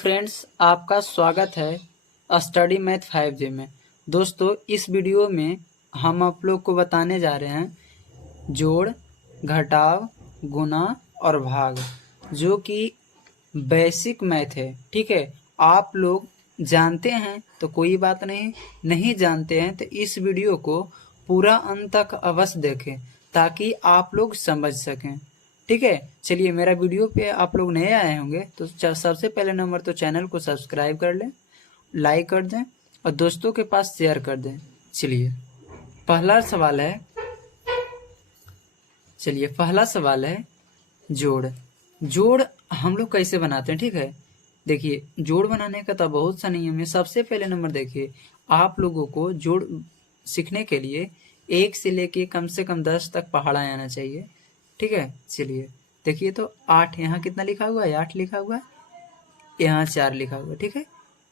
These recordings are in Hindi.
फ्रेंड्स, आपका स्वागत है स्टडी मैथ 5G में। दोस्तों, इस वीडियो में हम आप लोग को बताने जा रहे हैं जोड़, घटाव, गुणा और भाग, जो कि बेसिक मैथ है। ठीक है, आप लोग जानते हैं तो कोई बात नहीं, नहीं जानते हैं तो इस वीडियो को पूरा अंत तक अवश्य देखें ताकि आप लोग समझ सकें। ठीक है, चलिए, मेरा वीडियो पे आप लोग नए आए होंगे तो सबसे पहले नंबर तो चैनल को सब्सक्राइब कर लें, लाइक कर दें और दोस्तों के पास शेयर कर दें। चलिए, पहला सवाल है जोड़। जोड़ हम लोग कैसे बनाते हैं? ठीक है, देखिए, जोड़ बनाने का तो बहुत सा नियम है। सबसे पहले नंबर देखिए, आप लोगों को जोड़ सीखने के लिए 1 से लेके कम से कम 10 तक पहाड़ा आना चाहिए। ठीक है, चलिए देखिए, तो 8 यहाँ कितना लिखा हुआ है? 8 लिखा हुआ है, यहाँ 4 लिखा हुआ है। ठीक है,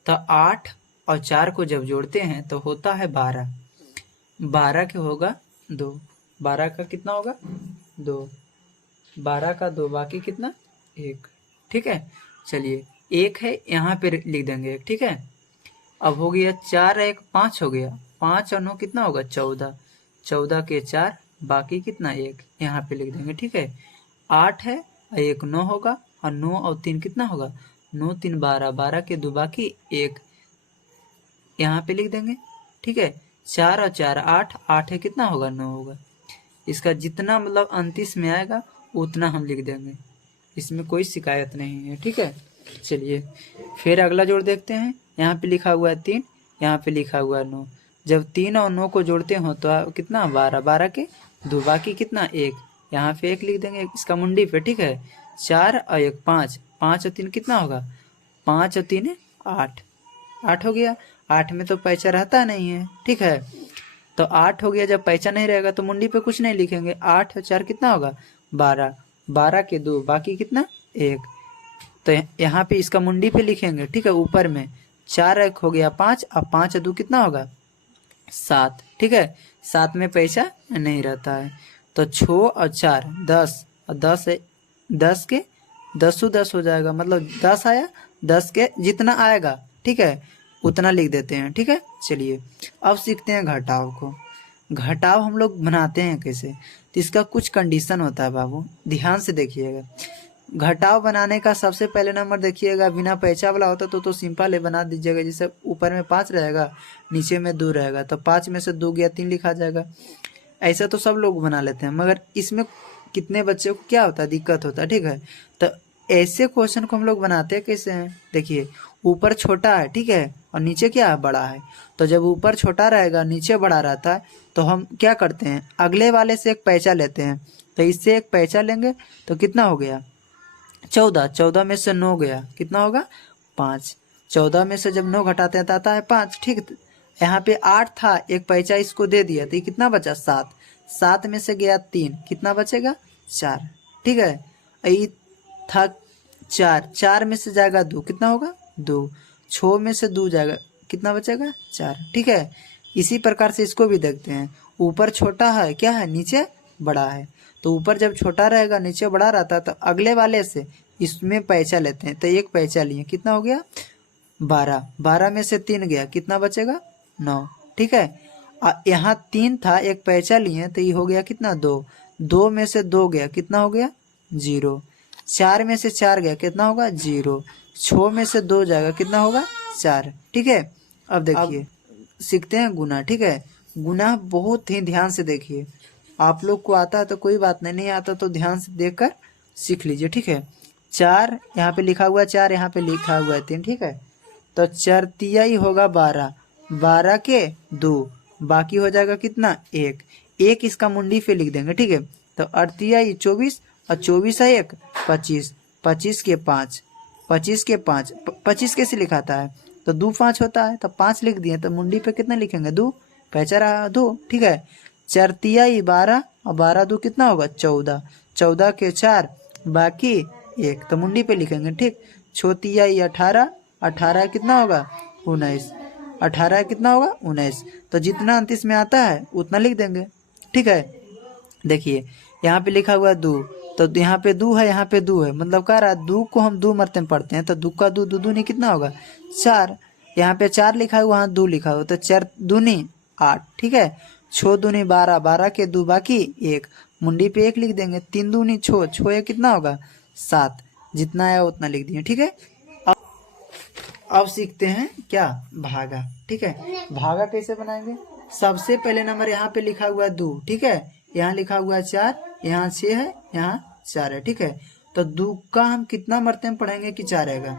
तो 8 और 4 को जब जोड़ते हैं तो होता है 12। 12 के होगा 2, 12 का कितना होगा? 2, 12 का 2, बाकी कितना? 1। ठीक है, चलिए, 1 है यहाँ पे लिख देंगे 1। ठीक है, अब हो गया 4 1 5 हो गया, 5 और 9 कितना होगा? 14, 14 के 4, बाकी कितना? 1, यहाँ पे लिख देंगे। ठीक है, 8 है और 1 9 होगा, और 9 और 3 कितना होगा? 9 3 12, 12 के 2, बाकी 1, यहाँ पे लिख देंगे। ठीक है, 4 और 4 8, 8 है कितना होगा? 9 होगा। इसका जितना मतलब 29 में आएगा उतना हम लिख देंगे, इसमें कोई शिकायत नहीं है। ठीक है, चलिए फिर अगला जोड़ देखते हैं। यहाँ पे लिखा हुआ है 3, यहाँ पे लिखा हुआ है 9। जब 3 और 9 को जोड़ते हो तो कितना? 12, 12 के 2, बाकी कितना? 1, यहाँ पे 1 लिख देंगे इसका मुंडी पे। ठीक है, 4 और 1 5, 5 और 3 कितना होगा? 5 और 3 8, 8 हो गया। 8 में तो पैसा रहता नहीं है। ठीक है, तो 8 हो गया। जब पैसा नहीं रहेगा तो मुंडी पे कुछ नहीं लिखेंगे। 8 और 4 कितना होगा? 12, 12 के 2, बाकी कितना? 1, तो यहाँ पे इसका मुंडी पे लिखेंगे। ठीक है, ऊपर में 4 1 हो गया 5, अब 5 और 2 कितना होगा? 7। ठीक है, 7 में पैसा नहीं रहता है, तो 6 और 4 10, और 10 के 10 हो जाएगा, मतलब 10 आया, 10 के जितना आएगा, ठीक है, उतना लिख देते हैं। ठीक है, चलिए अब सीखते हैं घटाव को। घटाव हम लोग बनाते हैं कैसे? तो इसका कुछ कंडीशन होता है बाबू, ध्यान से देखिएगा। घटाव बनाने का सबसे पहले नंबर देखिएगा, बिना पैसा वाला होता तो सिंपल है, बना दीजिएगा। जैसे ऊपर में 5 रहेगा, नीचे में 2 रहेगा, तो 5 में से 2 गया 3 लिखा जाएगा। ऐसा तो सब लोग बना लेते हैं, मगर इसमें कितने बच्चे को क्या होता है? दिक्कत होता है। ठीक है, तो ऐसे क्वेश्चन को हम लोग बनाते हैं कैसे हैं? देखिए, ऊपर छोटा है, ठीक है, और नीचे क्या है? बड़ा है। तो जब ऊपर छोटा रहेगा, नीचे बड़ा रहता है, तो हम क्या करते हैं? अगले वाले से एक पैसा लेते हैं। तो इससे एक पैसा लेंगे तो कितना हो गया? 14, 14 में से 9 गया, कितना होगा? 5। 14 में से जब 9 घटाते हैं तो आता है 5। ठीक, यहाँ पे 8 था, एक पैसा इसको दे दिया, तो ये कितना बचा? 7। 7 में से गया 3, कितना बचेगा? 4। ठीक है, ये था 4, 4 में से जाएगा 2, कितना होगा? 2। 6 में से 2 जाएगा, कितना बचेगा? 4। ठीक है, इसी प्रकार से इसको भी देखते हैं। ऊपर छोटा है, क्या है? नीचे बड़ा है। तो ऊपर जब छोटा रहेगा, नीचे बड़ा रहता है, तो अगले वाले से इसमें पैसा लेते हैं। तो एक पैसा लिए, कितना हो गया? 12। 12 में से 3 गया, कितना बचेगा? 9। ठीक है, यहाँ 3 था, एक पैसा लिए, तो ये हो गया कितना? 2। 2 में से 2 गया, कितना हो गया? 0। 4 में से 4 गया, कितना होगा? 0। 6 में से 2 जाएगा, कितना होगा? 4। ठीक है, अब देखिए सीखते हैं गुना। ठीक है, गुना बहुत ही ध्यान से देखिए। आप लोग को आता है तो कोई बात नहीं, नहीं आता तो ध्यान से देखकर सीख लीजिए। ठीक है, 4 यहाँ पे लिखा हुआ है, 4 यहाँ पे लिखा हुआ है 3। ठीक है, तो 4 तिहाई होगा 12, 12 के 2, बाकी हो जाएगा कितना? 1, 1 इसका मुंडी पे लिख देंगे। ठीक है, तो 8 तिहाई 24, और 24 है 1 25, 25 के 5, 25 के 5, 25 कैसे लिखाता है? तो 2 5 होता है, तो 5 लिख दिए, तो मुंडी पे कितना लिखेंगे? 2, पैसा रहा 2। ठीक है, 4 तिहाई 12, और 12 2 कितना होगा? 14, 14 के 4, बाकी 1, तो मुंडी पे लिखेंगे। ठीक, 6 तिहाई 18, 18 कितना होगा? 19, 18 कितना होगा? 19, तो जितना 29 में आता है उतना लिख देंगे। ठीक है, देखिए यहाँ पे लिखा हुआ है 2, तो यहाँ पे 2 है, यहाँ पे 2 है, मतलब कह रहा है 2 को हम 2 मरते में पढ़ते हैं, तो 2 का 2 2 दूनी कितना होगा 4। यहाँ पे 4 लिखा हुआ, वहाँ 2 लिखा हुआ, तो 4 दूनी 8, ठीक है। 6 दूनी 12, 12 के 2 बाकी 1, मुंडी पे 1 लिख देंगे। 3 दूनी 6, 6 ये कितना होगा 7, जितना आया उतना लिख दिए, ठीक है। अब सीखते हैं क्या, भागा, ठीक है। भागा कैसे बनाएंगे, सबसे पहले नंबर यहाँ पे लिखा हुआ है 2, ठीक है, यहाँ लिखा हुआ है 4, यहाँ 6 है, यहाँ 4 है, ठीक है। तो 2 का हम कितना मरते में पढ़ेंगे कि 4 आएगा,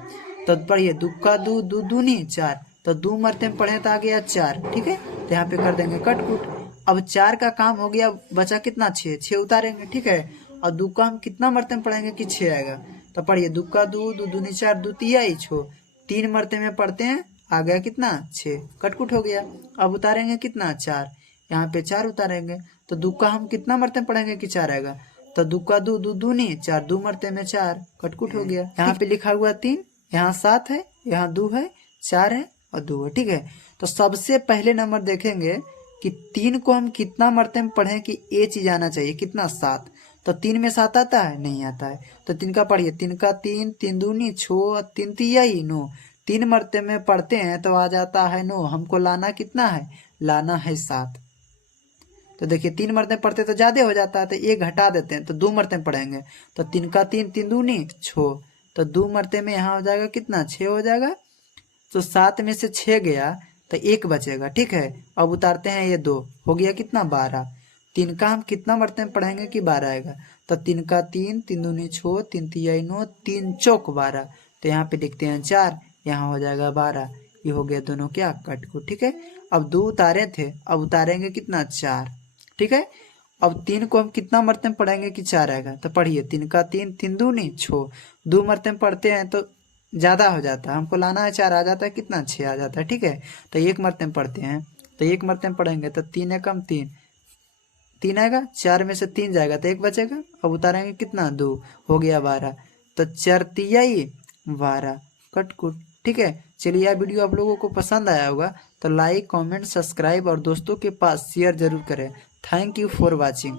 तो पढ़िए 2 का 2 2 दूनी 4, तो 2 मरते में पढ़े तो आ गया 4, ठीक है। तो यहाँ पे कर देंगे कट कुट। अब 4 का काम हो गया, बचा कितना 6, 6 उतारेंगे, ठीक है। और 2 का हम कितना मरते में पढ़ेंगे कि 6 आएगा, तो पढ़िए 2 का 2 2 दूनी 4, 2 तिया 6, 3 मरते में पढ़ते हैं, आ गया कितना 6, कटकुट हो गया। अब उतारेंगे कितना 4, यहाँ पे 4 उतारेंगे, तो 2 का हम कितना मरते में पढ़ेंगे कि 4 आएगा, तो 2 का 2 2 दूनी 4, 2 मरते में 4, कटकुट हो गया। यहाँ पे लिखा हुआ 3, यहाँ 7 है, यहाँ 2 है, 4 है और 2 है, ठीक है। तो सबसे पहले नंबर देखेंगे कि 3 को हम कितना मरते में पढ़े कि ये चीज आना चाहिए, कितना 7, तो 3 में 7 आता है, नहीं आता है, तो 3 का पढ़िए, 3 का 3, 3 दूनी 6, 3 तिया 9, 3 मरते में पढ़ते हैं तो आ जाता है 9, हमको लाना कितना है, लाना है 7। तो देखिए 3 मरते में पढ़ते तो ज्यादा हो जाता है, तो 1 घटा देते हैं, तो 2 मरते में पढ़ेंगे, तो 3 का 3, 3 दूनी 6, तो 2 मरते में यहाँ हो जाएगा कितना 6 हो जाएगा, तो 7 में से 6 गया तो 1 बचेगा, ठीक है। अब उतारते हैं, ये 2 हो गया कितना 12, 3 का हम कितना मरते में पढ़ेंगे कि 12 आएगा, तो 3 का 3, 3 दूनी 6, 3 तिया 9, 3 चौक 12, तो यहाँ पे लिखते हैं 4, यहाँ हो जाएगा 12, ये हो गया दोनों क्या कट को, ठीक है। अब 2 उतारे थे, अब उतारेंगे कितना 4, ठीक है। अब 3 को हम कितना मरते में पढ़ेंगे कि 4 आएगा, तो पढ़िए 3 का 3, 3 दूनी 6, 2 मरते में पढ़ते हैं तो ज्यादा हो जाता है, हमको लाना है 4, आ जाता है कितना 6 आ जाता है, ठीक है। तो 1 मरते में पढ़ते हैं, तो 1 मरते में पढ़ेंगे तो 3 एकम 3, 3 आएगा, 4 में से 3 जाएगा तो 1 बचेगा। अब उतारेंगे कितना 2, हो गया 12, तो 4 तिया 12, कट कुट, ठीक है। चलिए यह वीडियो आप लोगों को पसंद आया होगा तो लाइक कमेंट सब्सक्राइब और दोस्तों के पास शेयर जरूर करें। Thank you for watching.